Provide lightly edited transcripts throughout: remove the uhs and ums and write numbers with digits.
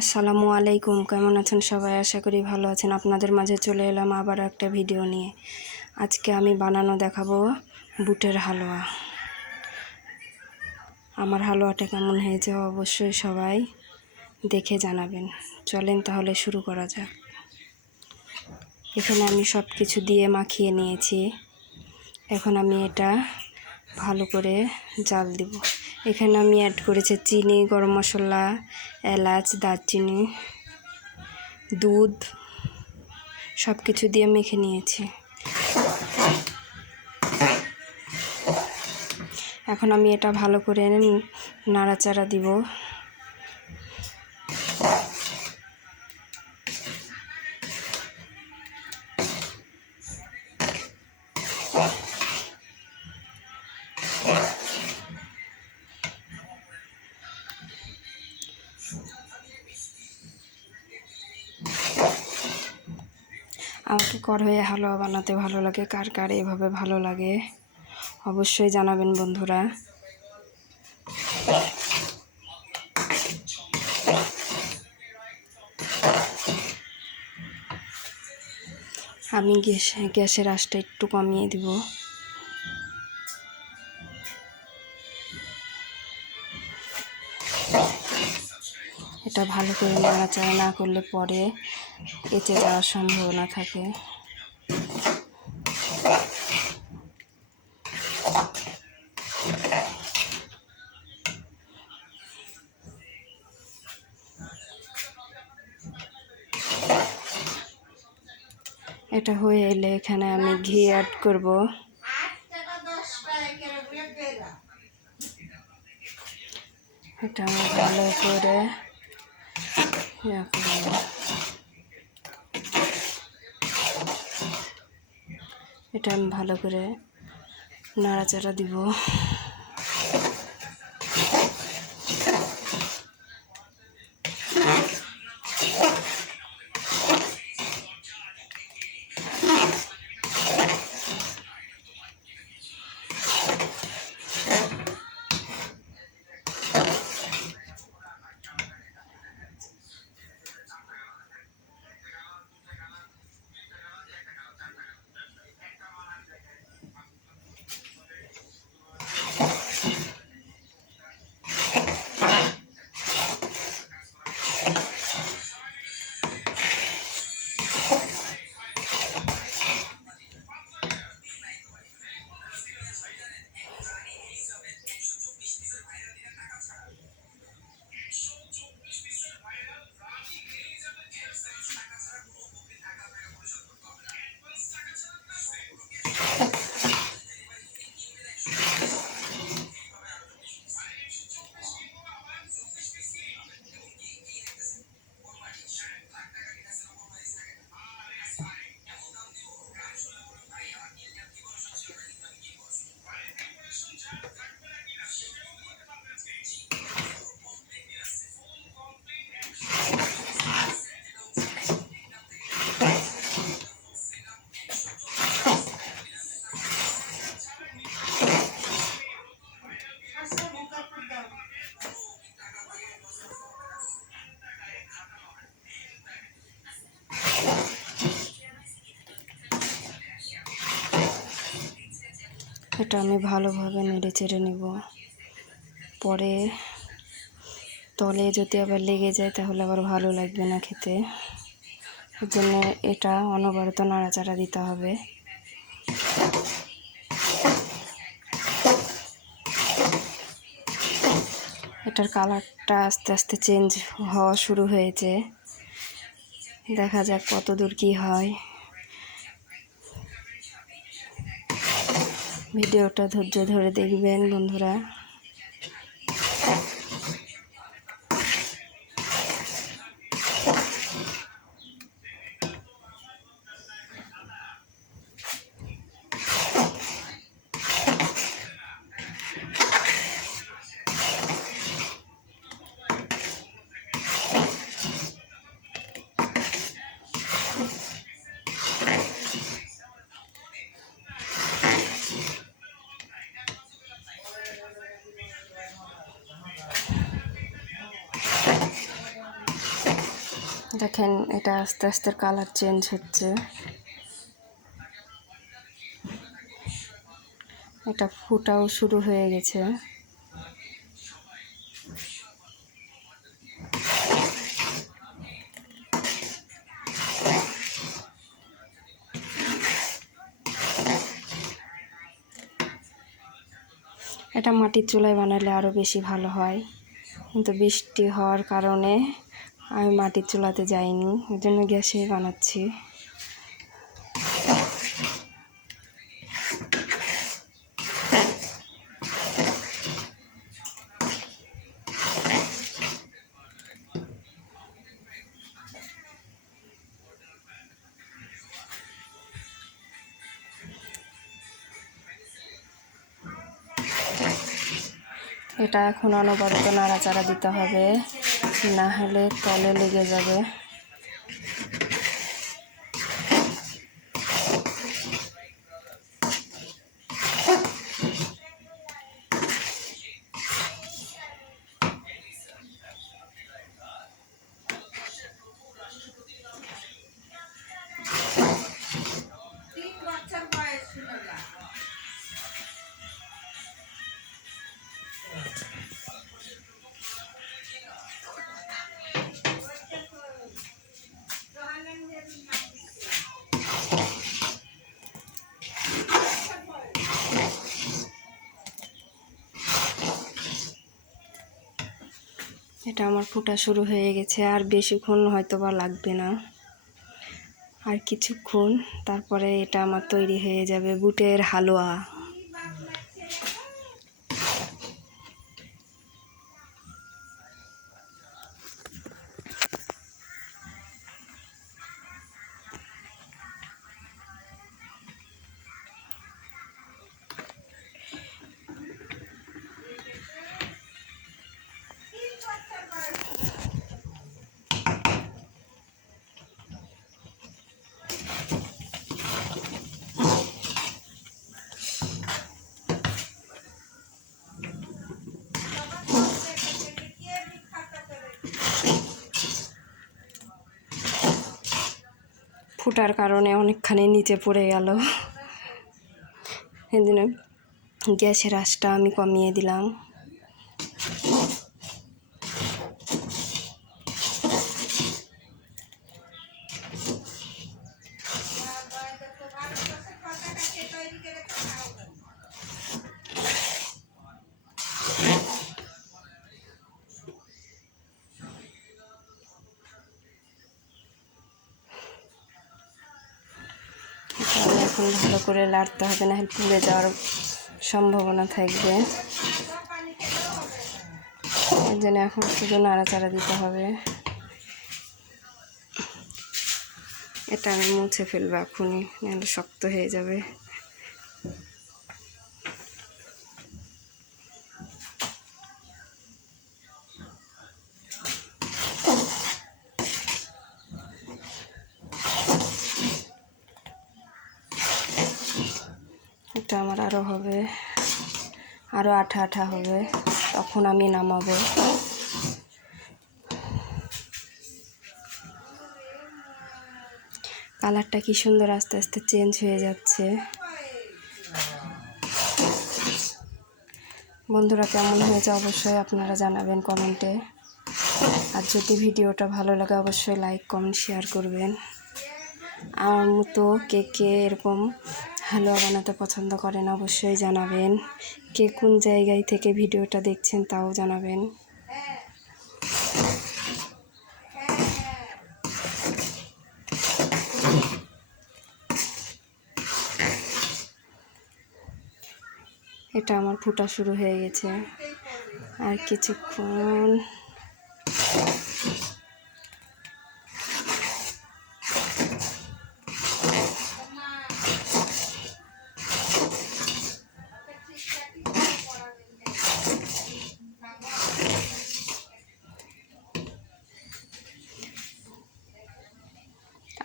আসসালামু আলাইকুম, কেমন আছেন সবাই? আশা করি ভালো আছেন। আপনাদের মাঝে চলে এলাম আবার একটা ভিডিও নিয়ে। আজকে আমি বানানো দেখাবো বুটের হালুয়া। আমার হালুয়াটা কেমন হয়েছে অবশ্যই সবাই দেখে জানাবেন। চলেন তাহলে শুরু করা যাক। এখানে আমি সব কিছু দিয়ে মাখিয়ে নিয়েছি। এখন আমি এটা ভালো করে জাল দিব। এখানে আমি অ্যাড করেছি চিনি, গরম মশলা, এলাচ, দারচিনি, দুধ, সব কিছু দিয়ে মেখে নিয়েছি। এখন আমি এটা ভালো করে নাড়াচাড়া দিব। আমাকে কড়াইয়ে হালুয়া বানাতে ভালো লাগে। কার কার এভাবে ভালো লাগে অবশ্যই জানাবেন বন্ধুরা। আমি গ্যাসের আঁচটা একটু কমিয়ে দিব। এটা ভালো করে নাড়াচাড়া না করলে পরে এঁচে যাওয়ার সম্ভাবনা থাকে। এটা হয়ে এলে এখানে আমি ঘি অ্যাড করব। এটা আমি ভালো করে এটা আমি ভালো করে নাড়াচাড়া দিব। এটা আমি ভালোভাবে নেড়ে চেড়ে নেব। পরে তলে যদি আবার লেগে যায় তাহলে আবার ভালো লাগবে না খেতে। এর জন্য এটা অনবরত নাড়াচাড়া দিতে হবে। এটার কালারটা আস্তে আস্তে চেঞ্জ হওয়া শুরু হয়েছে। দেখা যাক কত দূর কী হয়। ভিডিওটা ধৈর্য ধরে দেখবেন বন্ধুরা। দেখেন এটা আস্তে আস্তে কালার চেঞ্জ হচ্ছে, এটা ফুটাও শুরু হয়ে গেছে। এটা মাটির চুলায় বানালে আরও বেশি ভালো হয়, কিন্তু বৃষ্টি হওয়ার কারণে আমি মাটির চুলাতে যাইনি, ওই জন্য গ্যাসে বানাচ্ছি। এটা এখন অনবরত নাড়াচাড়া দিতে হবে, না হলে তলে লেগে যাবে। এটা আমার ফোটা শুরু হয়ে গেছে, আর বেশিক্ষণ হয়তো বা লাগবে না, আর কিছুক্ষণ তারপরে এটা আমার তৈরি হয়ে যাবে বুটের হালুয়া। ফুটার কারণে অনেকখানি নিচে পড়ে গেল, এই জন্য গ্যাসের আঁচটা আমি কমিয়ে দিলাম। এখন ভালো করে লাড়তে হবে, না হলে পুড়ে যাওয়ার সম্ভাবনা থাকবে, এর জন্য এখন শুধু নাড়াচাড়া দিতে হবে। এটা আমি মুছে ফেলবো এখনই, নাহলে শক্ত হয়ে যাবে। এটা আমার আরও হবে, আরও আঠা আঠা হবে, তখন আমি নামাবো। কালারটা কি সুন্দর আস্তে আস্তে চেঞ্জ হয়ে যাচ্ছে। বন্ধুরা কেমন হয়েছে অবশ্যই আপনারা জানাবেন কমেন্টে, আর যদি ভিডিওটা ভালো লাগে অবশ্যই লাইক কমেন্ট শেয়ার করবেন। আমার মতো কে কে এরকম হালুয়া বানাতে পছন্দ করেন অবশ্যই জানাবেন, কে কোন জায়গায় থেকে ভিডিওটা দেখছেন তাও জানাবেন। এটা আমার ফুটা শুরু হয়ে গেছে, আর কিছুক্ষণ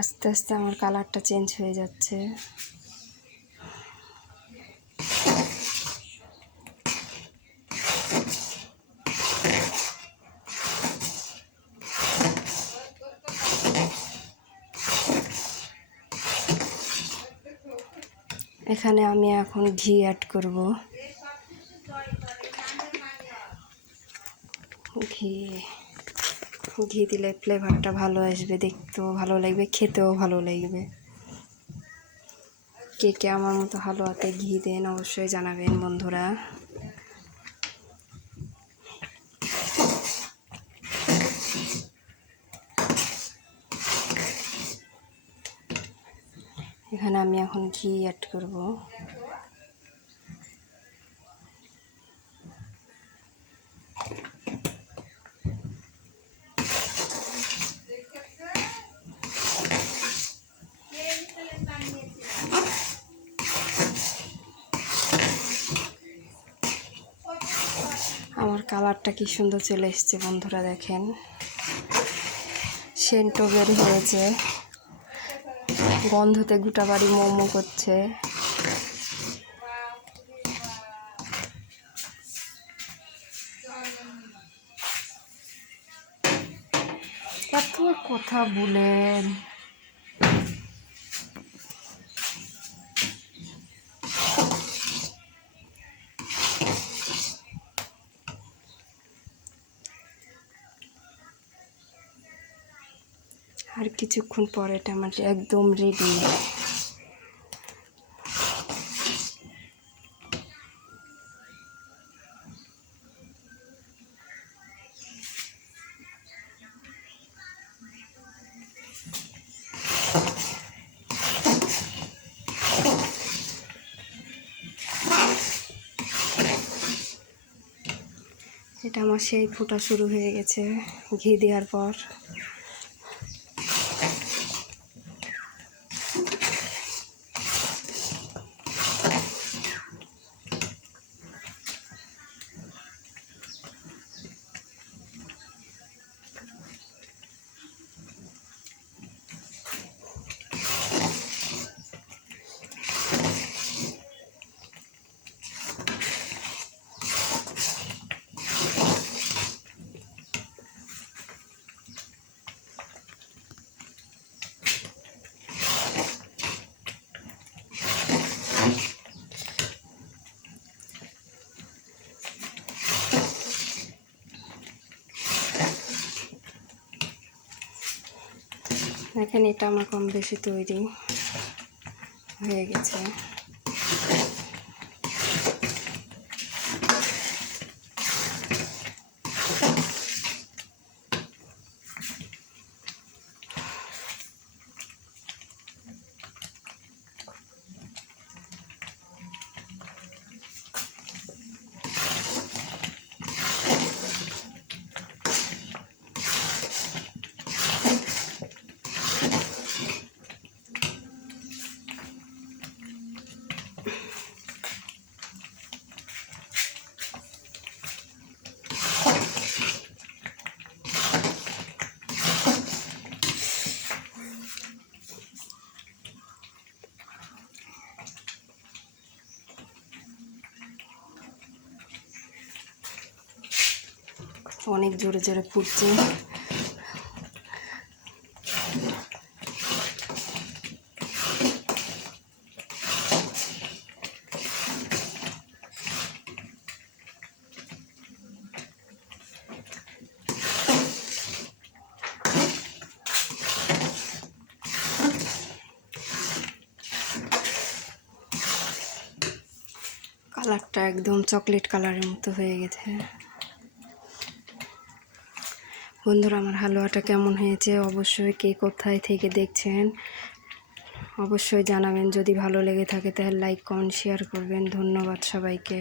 আস্তে আস্তে আমার কালারটা চেঞ্জ হয়ে যাচ্ছে। এখানে আমি এখন ঘি অ্যাড করব। ঘি দিলে ফ্লেভারটা ভালো আসবে, দেখতেও ভালো লাগবে, খেতেও ভালো লাগবে। কে কে আমার মতো হালুয়াতে ঘি দেন অবশ্যই জানাবেন বন্ধুরা। এখানে আমি এখন ঘি অ্যাড করব। আমার কালারটা কি সুন্দর চলে এসেছে বন্ধুরা, দেখেন সেন্টও বের হয়েছে, গন্ধতে গোটা বাড়ি মোমো করছে। এত কথা বলেন। আর কিছুক্ষণ পরে এটা আমার একদম রেডি। এটা আমার সেই ফোটা শুরু হয়ে গেছে ঘি দেওয়ার পর। দেখেন এটা আমার কম বেশি তৈরি হয়ে গেছে। অনেক জোরে জোরে ফুটছে। কালারটা একদম চকলেট কালারের মতো হয়ে গেছে। বন্ধুরা আমার হালুয়াটা কেমন হয়েছে অবশ্যই কে কোথায় থেকে দেখছেন অবশ্যই জানাবেন। যদি ভালো লেগে থাকে তাহলে লাইক কমেন্ট শেয়ার করবেন। ধন্যবাদ সবাইকে।